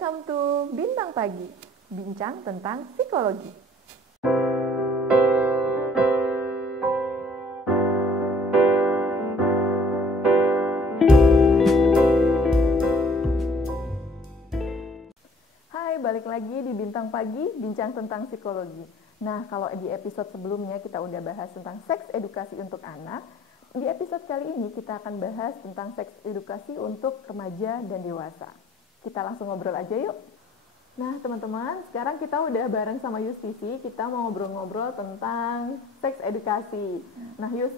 Welcome to Bintang Pagi, bincang tentang psikologi. Hai, balik lagi di Bintang Pagi, bincang tentang psikologi. Nah, kalau di episode sebelumnya kita udah bahas tentang seks edukasi untuk anak, di episode kali ini kita akan bahas tentang seks edukasi untuk remaja dan dewasa. Kita langsung ngobrol aja yuk. Nah teman-teman, sekarang kita udah bareng sama Yustisi, kita mau ngobrol-ngobrol tentang seks edukasi. Nah Yus,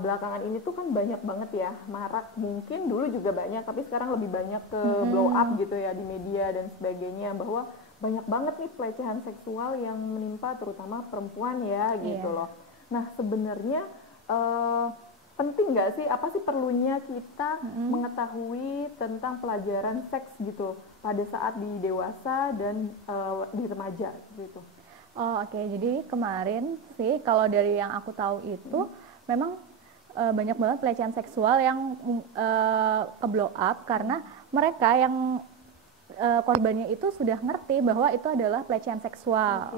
belakangan ini tuh kan banyak banget ya, marak, mungkin dulu juga banyak, tapi sekarang lebih banyak ke blow up gitu ya di media dan sebagainya, bahwa banyak banget nih pelecehan seksual yang menimpa terutama perempuan ya gitu loh. Nah sebenarnya penting nggak sih, apa sih perlunya kita mengetahui tentang pelajaran seks gitu pada saat di dewasa dan di remaja gitu? Oh oke. Jadi kemarin sih kalau dari yang aku tahu itu memang banyak banget pelecehan seksual yang ke blow up karena mereka yang korbannya itu sudah ngerti bahwa itu adalah pelecehan seksual,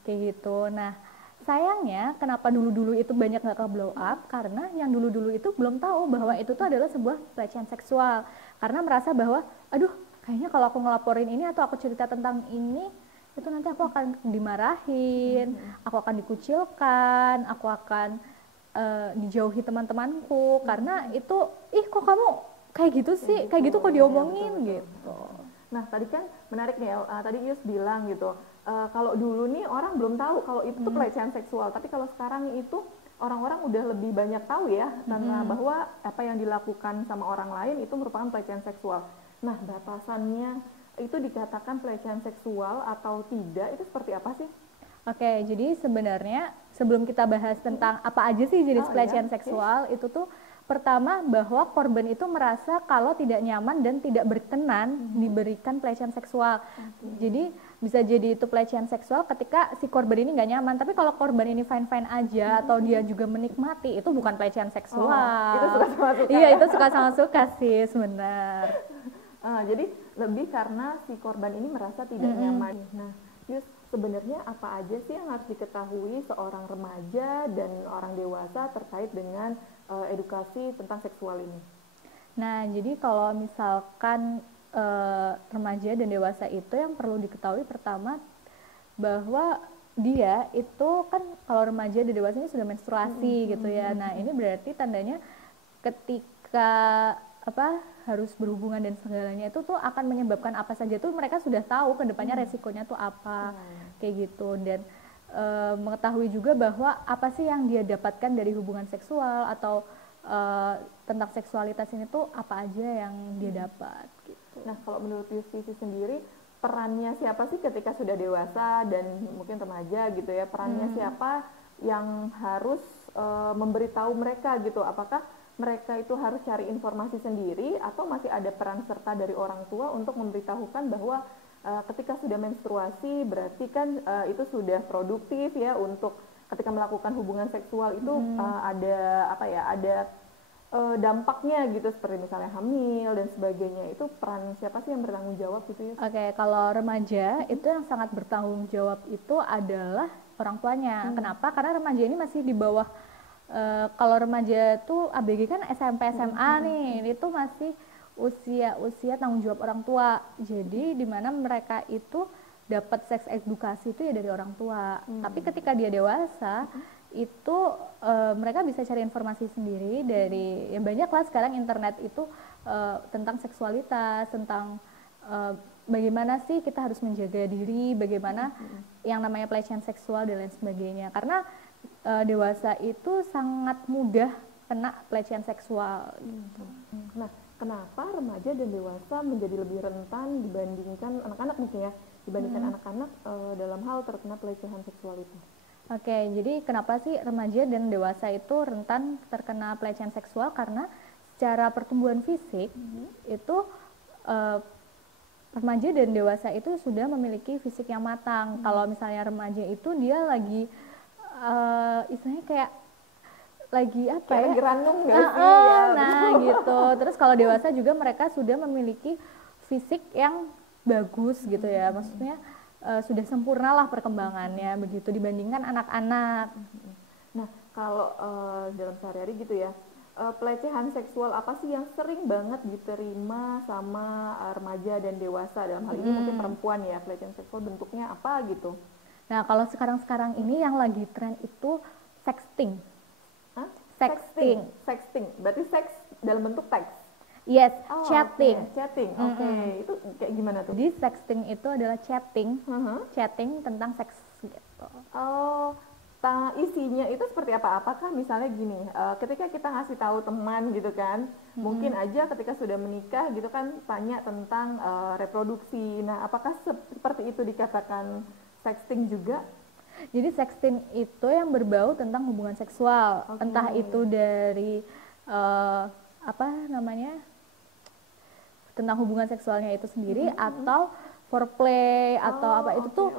kayak gitu. Nah sayangnya kenapa dulu-dulu itu banyak nggak ke blow up, karena yang dulu-dulu itu belum tahu bahwa itu tuh adalah sebuah pelecehan seksual, karena merasa bahwa aduh kayaknya kalau aku ngelaporin ini atau aku cerita tentang ini itu nanti aku akan dimarahin, aku akan dikucilkan, aku akan dijauhi teman-temanku karena itu kok kamu kayak gitu sih, kayak gitu kok diomongin ya, gitu. Nah tadi kan menarik nih, tadi Yus bilang gitu, kalau dulu nih orang belum tahu kalau itu tuh pelecehan seksual, tapi kalau sekarang itu orang-orang udah lebih banyak tahu ya, karena bahwa apa yang dilakukan sama orang lain itu merupakan pelecehan seksual. Nah batasannya itu dikatakan pelecehan seksual atau tidak, itu seperti apa sih? Oke, jadi sebenarnya sebelum kita bahas tentang apa aja sih jenis pelecehan seksual, itu tuh pertama bahwa korban itu merasa kalau tidak nyaman dan tidak berkenan diberikan pelecehan seksual. Jadi bisa jadi itu pelecehan seksual ketika si korban ini nggak nyaman, tapi kalau korban ini fine-fine aja atau dia juga menikmati, itu bukan pelecehan seksual. Itu suka sama suka. Iya, itu suka sama suka sih sebenarnya. Jadi lebih karena si korban ini merasa tidak nyaman. Nah, Yus, sebenarnya apa aja sih yang harus diketahui seorang remaja dan orang dewasa terkait dengan edukasi tentang seksual ini? Nah, jadi kalau misalkan remaja dan dewasa itu yang perlu diketahui pertama bahwa dia itu kan kalau remaja dan dewasa ini sudah menstruasi gitu ya. Nah, ini berarti tandanya ketika harus berhubungan dan segalanya itu tuh akan menyebabkan apa saja tuh mereka sudah tahu ke depannya resikonya tuh apa, kayak gitu. Dan mengetahui juga bahwa apa sih yang dia dapatkan dari hubungan seksual atau tentang seksualitas ini tuh apa aja yang dia dapat gitu. Nah kalau menurut Yustisi sendiri, perannya siapa sih ketika sudah dewasa dan mungkin remaja gitu ya, perannya siapa yang harus memberitahu mereka gitu? Apakah mereka itu harus cari informasi sendiri atau masih ada peran serta dari orang tua untuk memberitahukan bahwa ketika sudah menstruasi berarti kan itu sudah produktif ya untuk ketika melakukan hubungan seksual itu ada dampaknya gitu, seperti misalnya hamil dan sebagainya. Itu peran siapa sih yang bertanggung jawab gitu ya? Oke, kalau remaja itu yang sangat bertanggung jawab itu adalah orang tuanya. Kenapa? Karena remaja ini masih di bawah kalau remaja tuh ABG kan SMP SMA nih, itu masih usia tanggung jawab orang tua. Jadi di mana mereka itu dapat seks edukasi itu ya dari orang tua. Tapi ketika dia dewasa itu mereka bisa cari informasi sendiri dari ya banyak lah sekarang internet itu tentang seksualitas, tentang bagaimana sih kita harus menjaga diri, bagaimana yang namanya pelecehan seksual dan lain sebagainya. Karena dewasa itu sangat mudah kena pelecehan seksual gitu. Nah, kenapa remaja dan dewasa menjadi lebih rentan dibandingkan anak-anak mungkin ya, dibandingkan anak-anak dalam hal terkena pelecehan seksual itu? Oke, jadi kenapa sih remaja dan dewasa itu rentan terkena pelecehan seksual? Karena secara pertumbuhan fisik itu remaja dan dewasa itu sudah memiliki fisik yang matang. Kalau misalnya remaja itu dia lagi istilahnya kayak lagi lagi ranum nggak sih? Nah gitu. Terus kalau dewasa juga mereka sudah memiliki fisik yang bagus gitu ya, maksudnya sudah sempurna lah perkembangannya begitu dibandingkan anak-anak. Nah, kalau dalam sehari-hari gitu ya, pelecehan seksual apa sih yang sering banget diterima sama remaja dan dewasa? Dalam hal ini mungkin perempuan ya, pelecehan seksual bentuknya apa gitu? Nah, kalau sekarang-sekarang ini yang lagi tren itu sexting. Hah? Sexting. Sexting, berarti seks dalam bentuk teks? Yes, Oh, chatting. okay. Chatting, oke. Itu kayak gimana tuh? Jadi sexting itu adalah chatting, Uh-huh. chatting tentang seks gitu. Oh, isinya itu seperti apa? Apakah misalnya gini, ketika kita ngasih tahu teman gitu kan, mungkin aja ketika sudah menikah gitu kan tanya tentang reproduksi. Nah, apakah seperti itu dikatakan sexting juga? Jadi sexting itu yang berbau tentang hubungan seksual, Oke. entah itu dari apa namanya, tentang hubungan seksualnya itu sendiri atau foreplay atau apa itu tuh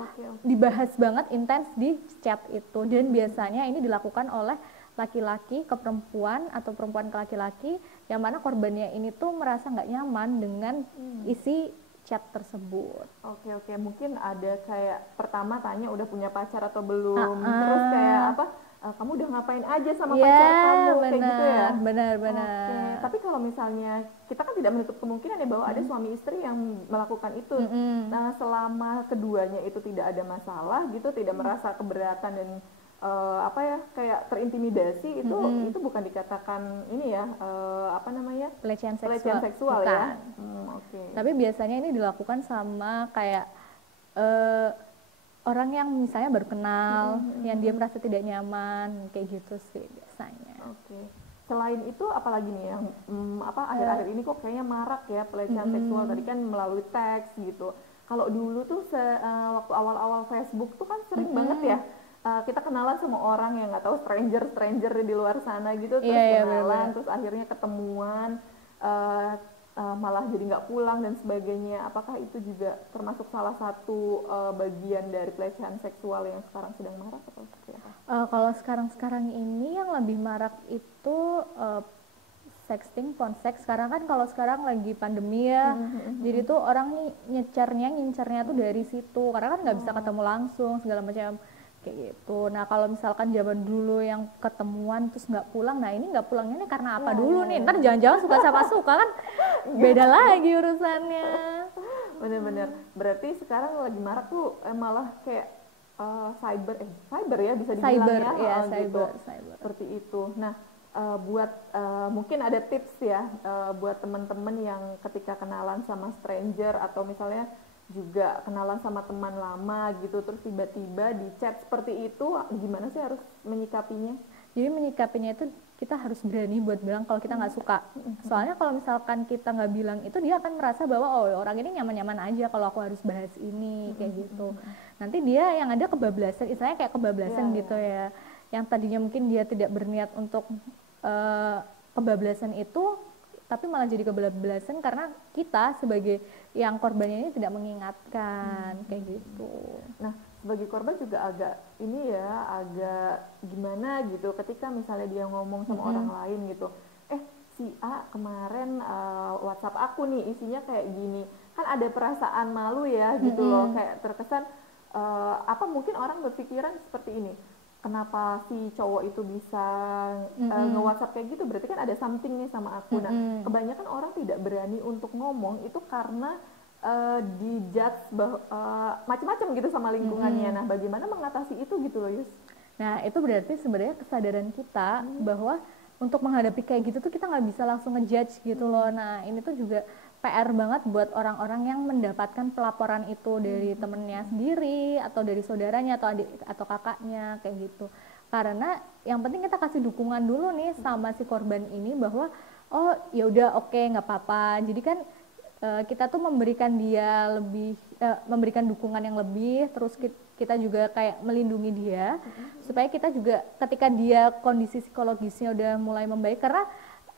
dibahas banget intens di chat itu, dan biasanya ini dilakukan oleh laki-laki ke perempuan atau perempuan ke laki-laki, yang mana korbannya ini tuh merasa nggak nyaman dengan isi chat tersebut. Oke, mungkin ada kayak pertama tanya udah punya pacar atau belum, terus kayak apa, kamu udah ngapain aja sama pacar kamu, kayak gitu ya? Benar. Oke, tapi kalau misalnya kita kan tidak menutup kemungkinan ya bahwa ada suami istri yang melakukan itu. Nah, selama keduanya itu tidak ada masalah gitu, tidak merasa keberatan dan apa ya, kayak terintimidasi, itu bukan dikatakan ini ya, apa namanya, pelecehan seksual ya? Oke. Tapi biasanya ini dilakukan sama kayak orang yang misalnya baru kenal, yang dia merasa tidak nyaman, kayak gitu sih biasanya. Oke. Selain itu apalagi nih yang apa akhir-akhir ini kok kayaknya marak ya pelecehan seksual, tadi kan melalui teks gitu. Kalau dulu tuh waktu awal-awal Facebook tuh kan sering banget ya, kita kenalan sama orang yang nggak tahu, stranger di luar sana gitu, terus kenalan, terus akhirnya ketemuan, malah jadi nggak pulang dan sebagainya. Apakah itu juga termasuk salah satu bagian dari pelecehan seksual yang sekarang sedang marak atau seperti apa? Kalau sekarang ini yang lebih marak itu sexting, phone sex. Sekarang kan kalau sekarang lagi pandemi ya, jadi tuh orang ngincernya tuh dari situ, karena kan nggak bisa ketemu langsung segala macam kayak gitu. Nah, kalau misalkan zaman dulu yang ketemuan terus nggak pulang, nah ini nggak pulangnya nih karena apa dulu nih? Ntar jangan-jangan suka sama suka kan beda lagi urusannya. Bener-bener. Berarti sekarang lagi marak tuh malah kayak cyber ya bisa dibilang cyber. Seperti itu. Nah, buat mungkin ada tips ya buat teman-teman yang ketika kenalan sama stranger atau misalnya juga kenalan sama teman lama gitu, terus tiba-tiba di chat seperti itu, gimana sih harus menyikapinya? Jadi menyikapinya itu kita harus berani buat bilang kalau kita nggak suka. Soalnya kalau misalkan kita nggak bilang itu, dia akan merasa bahwa oh orang ini nyaman-nyaman aja kalau aku harus bahas ini kayak gitu. Nanti dia yang ada kebablasan, istilahnya kayak kebablasan gitu ya. Yang tadinya mungkin dia tidak berniat untuk kebablasan itu, tapi malah jadi kebablasan karena kita sebagai yang korbannya ini tidak mengingatkan kayak gitu. Nah, sebagai korban juga agak gimana gitu ketika misalnya dia ngomong sama orang lain gitu, si A kemarin WhatsApp aku nih isinya kayak gini, kan ada perasaan malu ya gitu loh, kayak terkesan apa mungkin orang berpikiran seperti ini, kenapa si cowok itu bisa nge-WhatsApp kayak gitu, berarti kan ada something nih sama aku. Nah, kebanyakan orang tidak berani untuk ngomong itu karena dijudge macam-macam gitu sama lingkungannya. Nah, bagaimana mengatasi itu gitu loh, Yus? Nah, itu berarti sebenarnya kesadaran kita bahwa untuk menghadapi kayak gitu tuh kita nggak bisa langsung ngejudge gitu loh. Nah, ini tuh juga PR banget buat orang-orang yang mendapatkan pelaporan itu dari temennya sendiri atau dari saudaranya atau adik atau kakaknya kayak gitu. Karena yang penting kita kasih dukungan dulu nih sama si korban ini bahwa oh ya udah oke, nggak apa-apa. Jadi kan kita tuh memberikan dia lebih memberikan dukungan yang lebih, terus kita juga kayak melindungi dia supaya kita juga ketika dia kondisi psikologisnya udah mulai membaik, karena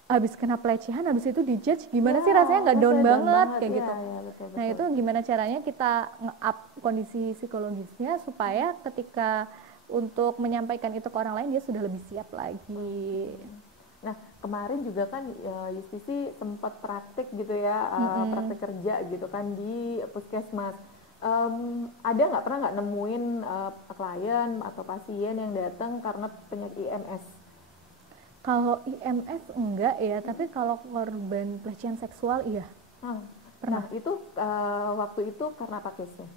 habis kena pelecehan, habis itu dijudge, gimana sih rasanya nggak down banget kayak gitu. Betul. Nah itu gimana caranya kita nge-up kondisi psikologisnya supaya ketika untuk menyampaikan itu ke orang lain dia sudah lebih siap lagi. Nah, kemarin juga kan Justisi sempat praktik gitu ya, praktik kerja gitu kan di puskesmas. Pernah nggak nemuin klien atau pasien yang datang karena penyakit IMS? Kalau IMS enggak ya, tapi kalau korban pelecehan seksual iya. Nah, Pernah. itu waktu itu karena apa case-nya?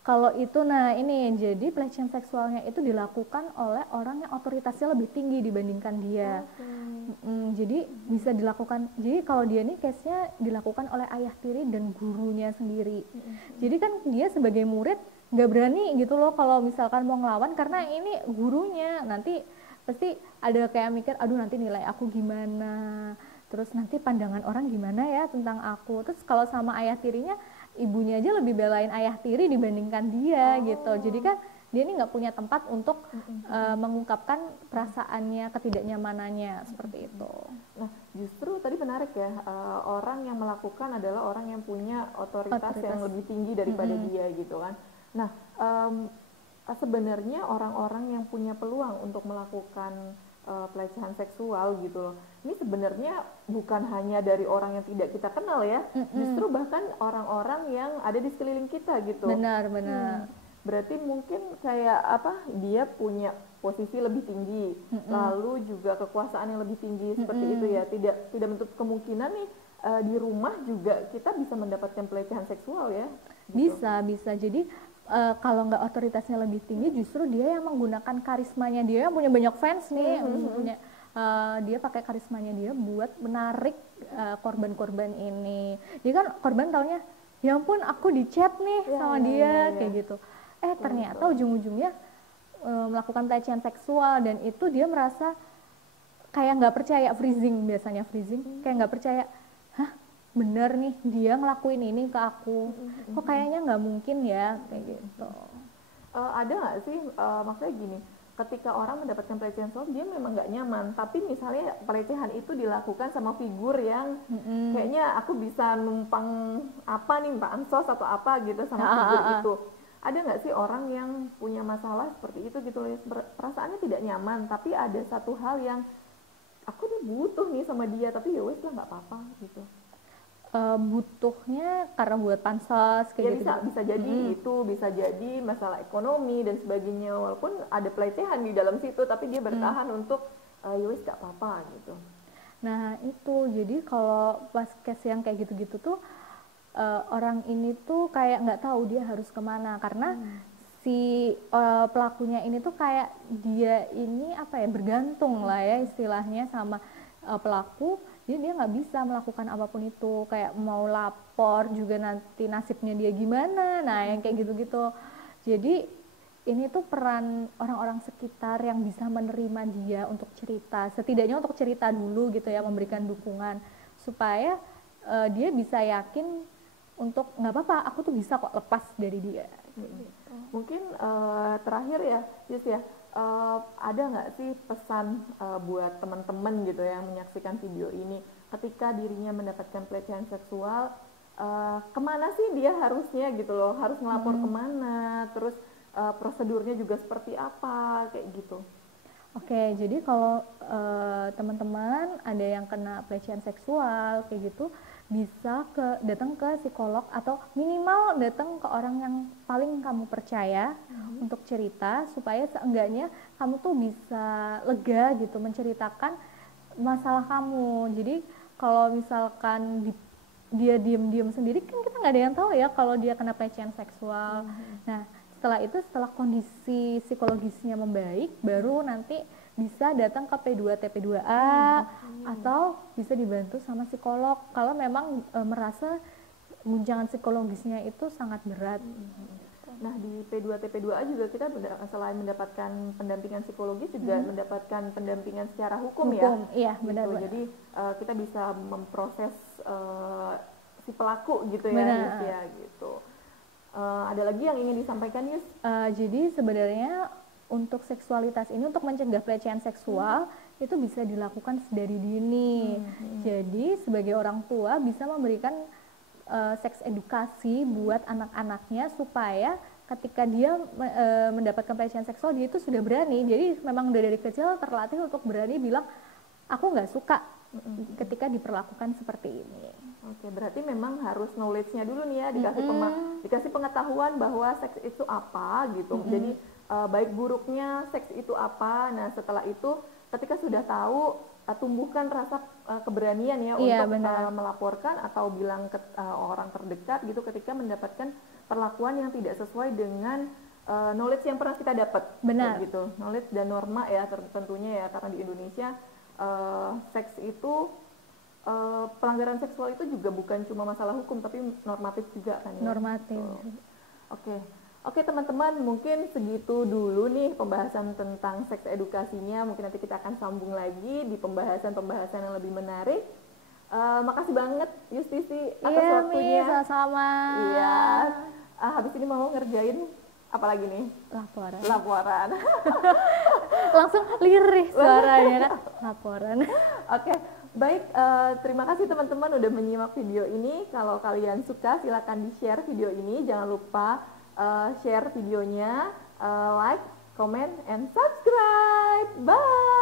Kalau itu, nah ini jadi pelecehan seksualnya itu dilakukan oleh orang yang otoritasnya lebih tinggi dibandingkan dia. Jadi bisa dilakukan, jadi kalau dia nih case-nya dilakukan oleh ayah tiri dan gurunya sendiri. Jadi kan dia sebagai murid nggak berani gitu loh kalau misalkan mau ngelawan karena ini gurunya, nanti pasti ada kayak mikir, aduh nanti nilai aku gimana, terus nanti pandangan orang gimana ya tentang aku. Terus kalau sama ayah tirinya, ibunya aja lebih belain ayah tiri dibandingkan dia gitu. Jadi kan dia ini nggak punya tempat untuk mengungkapkan perasaannya, ketidaknyamanannya seperti itu. Nah, justru tadi menarik ya, orang yang melakukan adalah orang yang punya otoritas yang lebih tinggi daripada dia gitu kan. Nah, sebenarnya orang-orang yang punya peluang untuk melakukan pelecehan seksual gitu loh, ini sebenarnya bukan hanya dari orang yang tidak kita kenal ya, justru bahkan orang-orang yang ada di sekeliling kita gitu. Benar. Berarti mungkin kayak apa, dia punya posisi lebih tinggi, lalu juga kekuasaan yang lebih tinggi seperti itu ya, tidak menutup kemungkinan nih di rumah juga kita bisa mendapatkan pelecehan seksual ya gitu. Bisa jadi kalau nggak otoritasnya lebih tinggi, justru dia yang menggunakan karismanya, dia yang punya banyak fans nih, dia pakai karismanya dia buat menarik korban-korban ini. Jadi kan korban taunya, ya ampun aku di chat nih sama dia kayak gitu. Ternyata ujung-ujungnya melakukan pelecehan seksual, dan itu dia merasa kayak nggak percaya, biasanya freezing, kayak nggak percaya, hah bener nih dia ngelakuin ini ke aku, kok kayaknya nggak mungkin ya kayak gitu. Ada nggak sih maksudnya gini, ketika orang mendapatkan pelecehan seksual dia memang nggak nyaman, tapi misalnya pelecehan itu dilakukan sama figur yang kayaknya aku bisa numpang apa nih, Pak Ansos atau apa gitu sama figur itu. Ada nggak sih orang yang punya masalah seperti itu gitu loh, perasaannya tidak nyaman, tapi ada satu hal yang aku nih butuh nih sama dia, tapi ya wes lah nggak apa-apa gitu. Butuhnya karena buat pansos kayak ya gitu. Bisa jadi itu, bisa jadi masalah ekonomi dan sebagainya, walaupun ada pelecehan di dalam situ tapi dia bertahan untuk ya wes gak apa-apa gitu. Nah itu, jadi kalau pas case yang kayak gitu-gitu tuh orang ini tuh kayak nggak tahu dia harus kemana, karena si pelakunya ini tuh kayak dia ini apa ya, bergantung lah ya istilahnya sama pelaku. Jadi dia nggak bisa melakukan apapun itu, kayak mau lapor juga nanti nasibnya dia gimana, nah yang kayak gitu-gitu. Jadi ini tuh peran orang-orang sekitar yang bisa menerima dia untuk cerita, setidaknya untuk cerita dulu gitu ya, memberikan dukungan supaya dia bisa yakin untuk nggak apa-apa, aku tuh bisa kok lepas dari dia. Mungkin terakhir ya, Yus ya, ada nggak sih pesan buat teman-teman gitu yang menyaksikan video ini, ketika dirinya mendapatkan pelecehan seksual, kemana sih dia harusnya gitu loh, harus ngelapor kemana, terus prosedurnya juga seperti apa kayak gitu. Oke, jadi kalau teman-teman ada yang kena pelecehan seksual kayak gitu, bisa datang ke psikolog atau minimal datang ke orang yang paling kamu percaya untuk cerita, supaya seenggaknya kamu tuh bisa lega gitu menceritakan masalah kamu. Jadi kalau misalkan dia diem-diem sendiri, kan kita nggak ada yang tahu ya kalau dia kena pelecehan seksual. Nah setelah kondisi psikologisnya membaik, baru nanti bisa datang ke P2 TP2A atau bisa dibantu sama psikolog kalau memang merasa guncangan psikologisnya itu sangat berat. Nah di P2 TP2A juga kita selain mendapatkan pendampingan psikologis juga mendapatkan pendampingan secara hukum ya. Iya, gitu. benar. Jadi kita bisa memproses si pelaku gitu ya gitu. Ada lagi yang ingin disampaikan, Yus? Jadi sebenarnya untuk seksualitas ini, untuk mencegah pelecehan seksual itu bisa dilakukan sedari dini. Jadi sebagai orang tua bisa memberikan seks edukasi buat anak-anaknya, supaya ketika dia mendapatkan pelecehan seksual dia itu sudah berani. Jadi memang dari kecil terlatih untuk berani bilang, aku nggak suka ketika diperlakukan seperti ini. Oke, berarti memang harus knowledge-nya dulu nih ya, dikasih pengetahuan bahwa seks itu apa gitu. Jadi baik buruknya seks itu apa. Nah, setelah itu ketika sudah tahu, tumbuhkan rasa keberanian ya untuk melaporkan atau bilang ke orang terdekat gitu ketika mendapatkan perlakuan yang tidak sesuai dengan knowledge yang pernah kita dapat. Benar. Gitu. Knowledge dan norma ya tentunya ya, karena di Indonesia seks itu pelanggaran seksual itu juga bukan cuma masalah hukum tapi normatif juga kan ya. Normatif. Oke teman-teman, mungkin segitu dulu nih pembahasan tentang seks edukasinya. Mungkin nanti kita akan sambung lagi di pembahasan yang lebih menarik. Makasih banget Yustisi atas waktunya. Iya, sama-sama. Iya. Habis ini mau ngerjain apa lagi nih? Laporan. Langsung lirih suaranya kan. Laporan. Oke. Baik, terima kasih teman-teman udah menyimak video ini. Kalau kalian suka silakan di-share video ini. Jangan lupa share videonya, like, comment, and subscribe. Bye!